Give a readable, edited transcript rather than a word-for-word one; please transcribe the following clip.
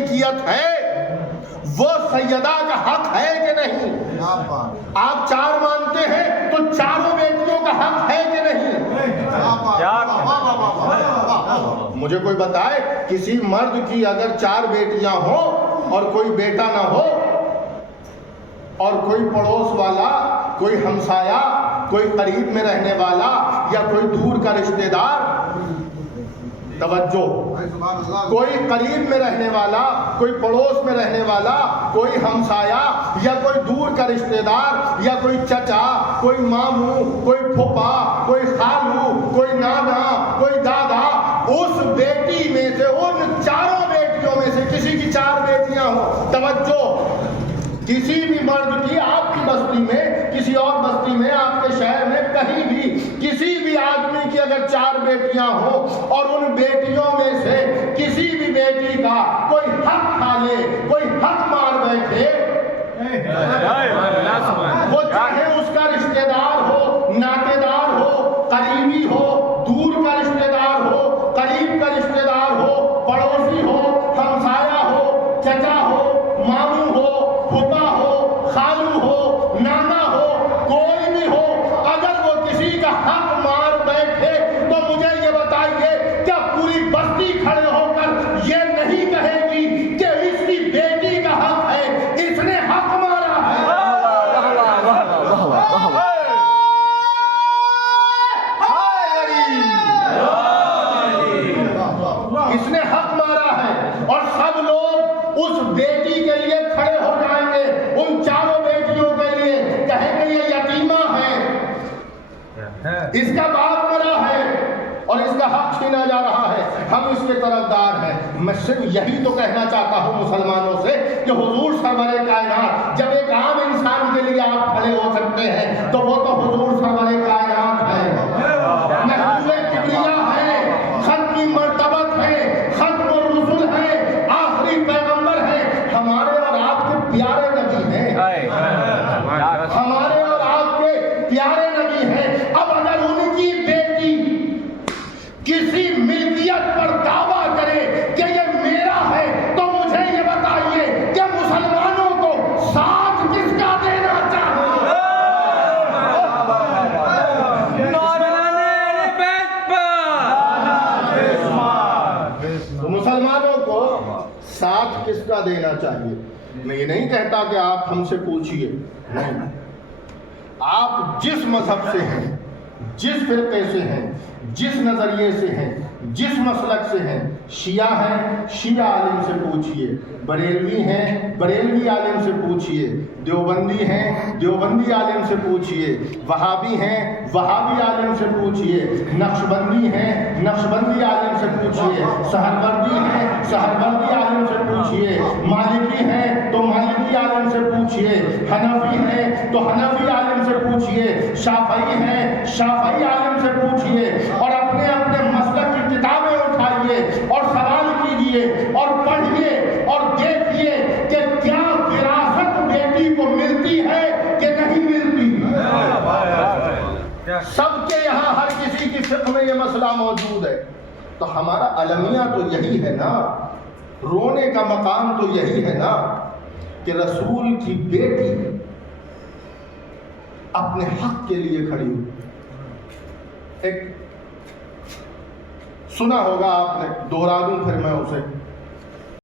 ملکیت ہے وہ سیدہ کا حق ہے کہ نہیں؟ آپ چار مانتے ہیں تو چاروں بیٹیوں کا حق ہے کہ نہیں؟ مجھے کوئی بتائے کسی مرد کی اگر چار بیٹیاں ہوں اور کوئی بیٹا نہ ہو اور کوئی پڑوس والا، کوئی ہمسایہ، کوئی قریب میں رہنے والا یا کوئی دور کا رشتہ دار، توجہ، کوئی قریب میں رہنے والا، کوئی پڑوس میں رہنے والا، کوئی ہمسایہ یا کوئی دور کا رشتہ دار یا کوئی چچا، کوئی ماموں، کوئی پھوپھا، کوئی خالو، کوئی نانا، کوئی دادا، اس بیٹی میں سے، ان چاروں بیٹیوں میں سے کسی کی چار بیٹیاں ہوں، توجہ، کسی بھی مرد کی، آپ کی بستی میں، کسی اور بستی میں، آپ کے شہر میں، کہیں بھی کسی بھی آدمی کی اگر چار بیٹیاں ہوں اور ان بیٹیوں میں سے کسی بھی بیٹی کا کوئی حق کھا لے، کوئی حق مار بیٹھے، وہ چاہے اس کا رشتہ دار ہو، ناطے دار ہو، قریبی ہو، دور کا رشتہ دار ہو، قریب کا رشتہ دار ہو، پڑوسی ہو، ہمسایہ ہو، چچا ہو، ماموں ہو، پھوپھا ہو، خالو ہو، نانا ہو، کوئی بھی ہو، اگر وہ کسی کا حق مار بیٹھے تو مجھے یہ بتائیے کیا پوری بستی کھڑے ہو کر یہ نہیں کہے گی کہ اس کی بیٹی کا حق ہے، اس نے حق مارا ہے؟ اس نے حق مارا ہے، اور سب لوگ اس بیٹی کے لیے کھڑے ہو جائیں گے، ان چاروں بیٹیوں کے لیے، کہیں گے یہ یتیمہ ہے، اس کا باپ مرا ہے اور اس کا حق چھینا جا رہا ہے، ہم اس کے طرفدار ہیں۔ میں صرف یہی تو کہنا چاہتا ہوں مسلمانوں سے کہ حضور سرور کائنات، جب ایک عام انسان کے لیے آپ کھڑے ہو سکتے ہیں تو وہ تو حضور سرور کائنات ہے، محبوب کبریا ہے، ختم مرتبت ہے، ختم الرسل ہے، آخری پیغمبر ہے، ہمارے اور آپ کے پیارے نبی ہیں، ہمارے اور آپ کے پیارے نبی ہیں۔ اب اگر ان کی بیٹی کسی ملکیت پر دعویٰ کرے کہ یہ میرا ہے تو مجھے یہ بتائیے کہ مسلمانوں کو ساتھ کس کا دینا چاہیے؟ مسلمانوں کو ساتھ کس کا دینا چاہیے؟ میں یہ نہیں کہتا کہ آپ ہم سے پوچھئے، نہیں، آپ جس مذہب سے ہیں، جس فرقے سے ہیں، جس نظریے سے ہیں، جس مسلک سے ہیں، شیعہ ہیں، شیعہ عالم سے پوچھئے، بریلوی ہیں، بریلوی عالم سے پوچھئے، دیوبندی ہیں، دیوبندی عالم سے پوچھئے، وہابی ہیں، وہابی عالم سے پوچھئے، نقشبندی ہیں، نقشبندی عالم سے پوچھئے، سہروردی ہیں، سہروردی عالم سے پوچھئے، مالکی ہیں تو مالکی عالم سے پوچھئے، حنفی ہیں تو حنفی عالم سے پوچھئے، شافعی ہیں، شافعی عالم سے پوچھئے، اور اپنے اپنے مسلک کی کتابیں اٹھائیے اور سوال کیجئے اور پڑھئے اور دیکھئے کہ کیا وراثت بیٹی کو ملتی ہے کہ نہیں ملتی۔ سب کے یہاں ہر کسی کی فقہ میں یہ مسئلہ موجود ہے، تو ہمارا المیہ تو یہی ہے نا، رونے کا مقام تو یہی ہے نا کہ رسول کی بیٹی اپنے حق کے لیے کھڑی ہوئی۔ ایک سنا ہوگا آپ نے، دوہرا دوں پھر میں اسے،